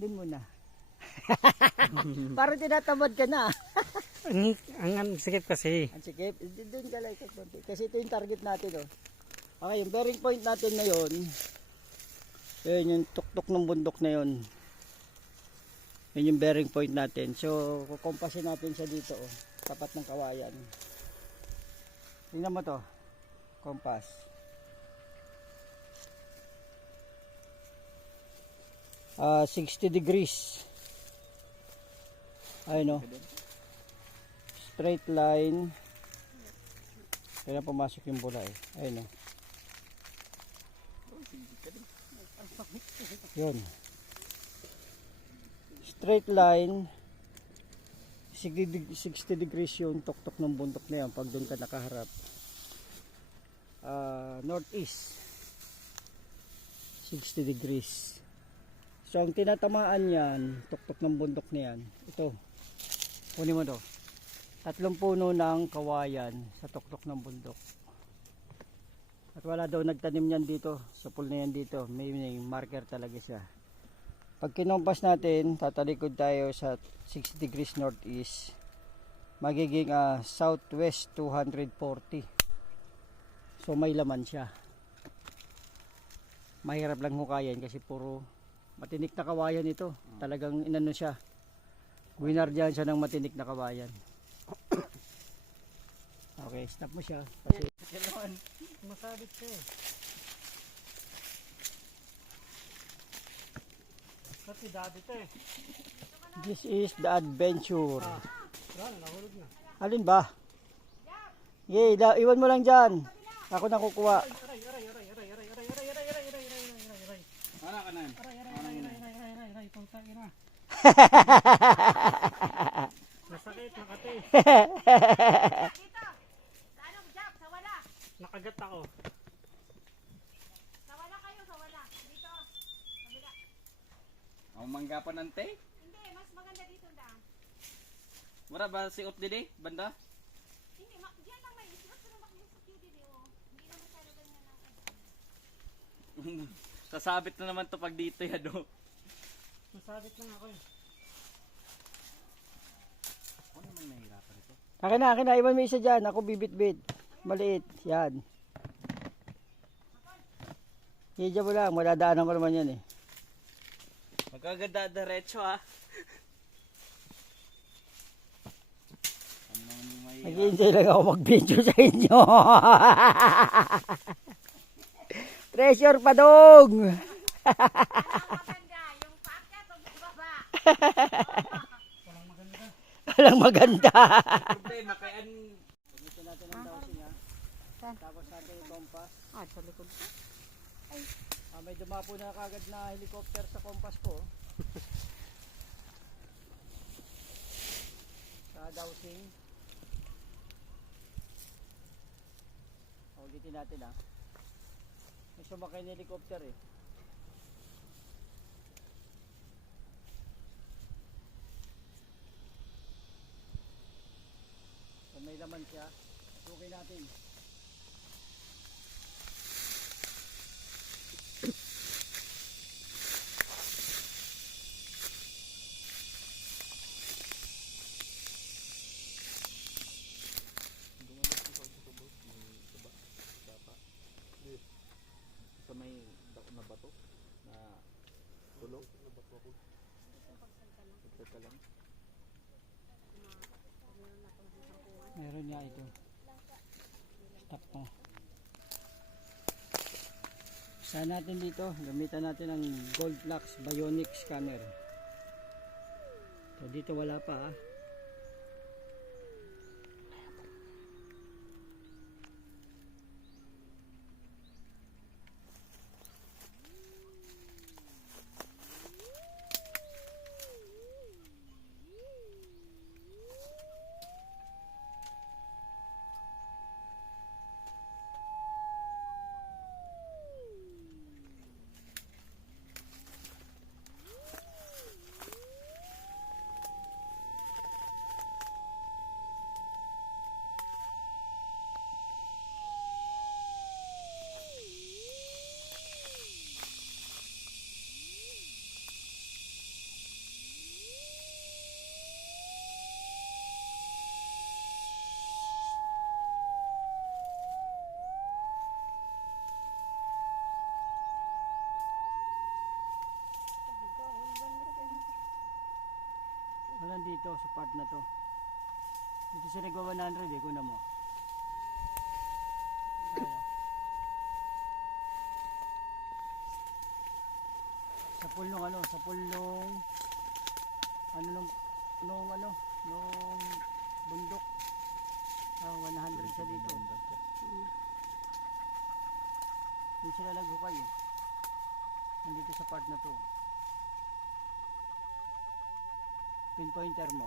Dun muna. Parang tinatamad ka na. Ang sikip kasi. Ang sikip. Doon ka lang. Kasi ito yung target natin. Oh. Okay, yung bearing point natin ngayon. Yun yung tuktok ng bundok na yun. Yun yung bearing point natin. So, kukompasin natin siya dito. Oh. Tapat ng kawayan. Tingnan mo to. Compass. Ah, 60 degrees. Ayun, no? Straight line. Kaya pumasok yung bola eh. Ayun, no? Yun. Straight line. 60 degrees yung tuktok ng bundok na yan pag doon ka nakaharap. Northeast. 60 degrees. So ang tinatamaan yan, tuktok ng bundok na yan, ito. Kunin mo to. 3 puno ng kawayan sa tuktok ng bundok. At wala daw nagtanim niyan dito, sa pool na yan dito. May marker talaga siya. Pag kinompas natin, tatalikod tayo sa 60 degrees northeast. Magiging southwest 240. So may laman siya. Mahirap lang hukayan kasi puro matinik na kawayan ito. Talagang inano siya. Winardyan siya ng matinik na kawayan. Okay, stop mo siya. Kasi Masabit siya eh. Kasi dati ito eh. this is the adventure. Nahulog na. Alin ba? Yay, iwan mo lang dyan. Ako na kukuha. Wala ka na. Aray, pangtang ina. Nasakit, nakati. Dito. Sa anong job? Sa wala. Nakagat ako. Sa wala kayo, sa wala. Dito. Kabila. Ang manggapan ante? Hindi, mas maganda dito daan. Wala ba si Op didi? Banda? Hindi, diyan lang may islas pero maklusok yun din oh. Hindi na masyado ganyan lang. Sasabit na naman to pag dito ya do. Nasabit lang ako eh. Ano naman nahihirapan ito? Akin na. Iwan mo isa dyan. Ako bibit-bit. Maliit. Yan. Hidya mo lang. Madadaanan ko naman yan eh. Magkaganda diretso ha. Ano may Nag-i-enjoy lang ako mag-video sa inyo. Treasure pa dong. Ang maganda, yung paakyat o baba. Walang maganda. problema kaya Gamitin natin ang dowsing ha. Tapos natin yung compass. Sa likod ko. May dumapo na kagad na helicopter sa compass ko. Sa dowsing. Ulitin natin ha. May sumakay na helicopter eh. Kung may laman siya, suki natin. sa may dako na bato na tulog na bato ako. Ito lang. Meron niya ito. Stop mo. Saan natin dito? Gamitan natin ang Goldlux Bionic Scanner. So dito wala pa ah. dito sa part na to. Dito siya nagwa 100 eh, kuna mo. Ayo. Sa pulong ano, sa pulong ano nung bundok. 100 sa dito. Doon sila naghukay eh. Nandito sa part na to. Pinpointer mo.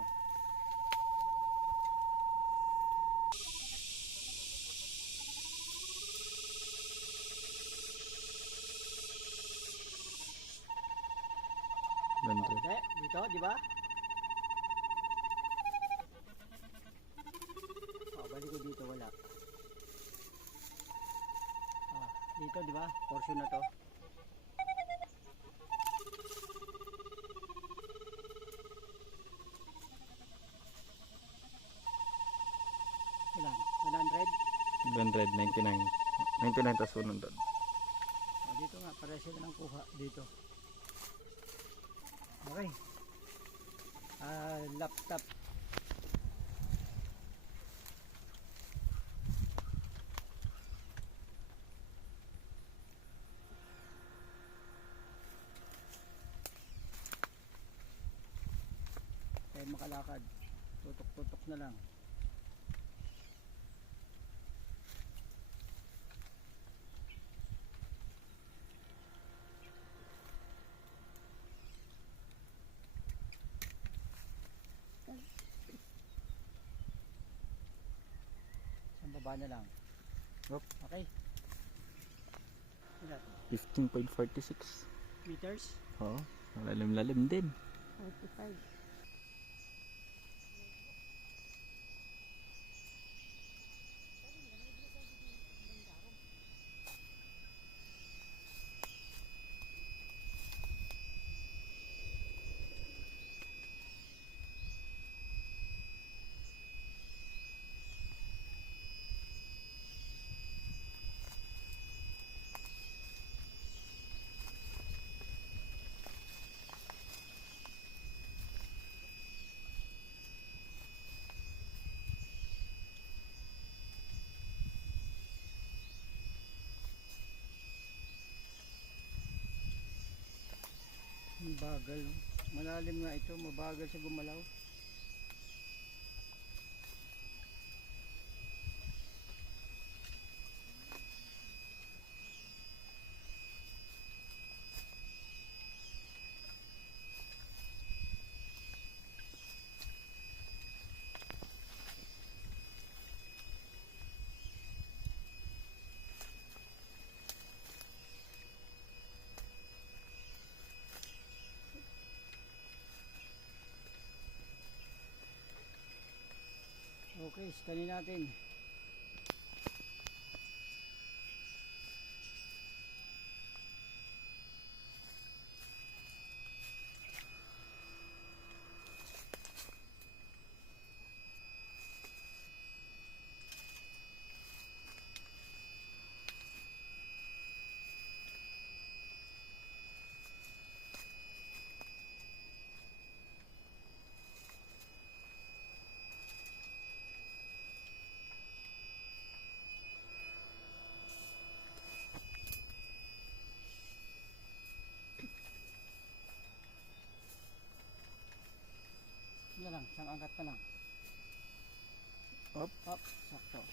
Ganda. Okay, dito, di ba? Balik ko dito, wala. Dito, di ba? Portion na to. Ilan? 100? 199. 99 tas 100. Dito nga, para sila ng kuha. Dito. Okay. Laptop. Kaya makalakad. Tutok-tutok na lang. Sa baba na lang. Yup. Okay. Ilan? 15.46. Meters? Oo. Malalim-lalim din. 45. Ang bagal. No? Malalim nga ito. Mabagal sa gumalaw. Okay, scanin natin. Na lang, isang angkat na lang. Up. Up, sakto.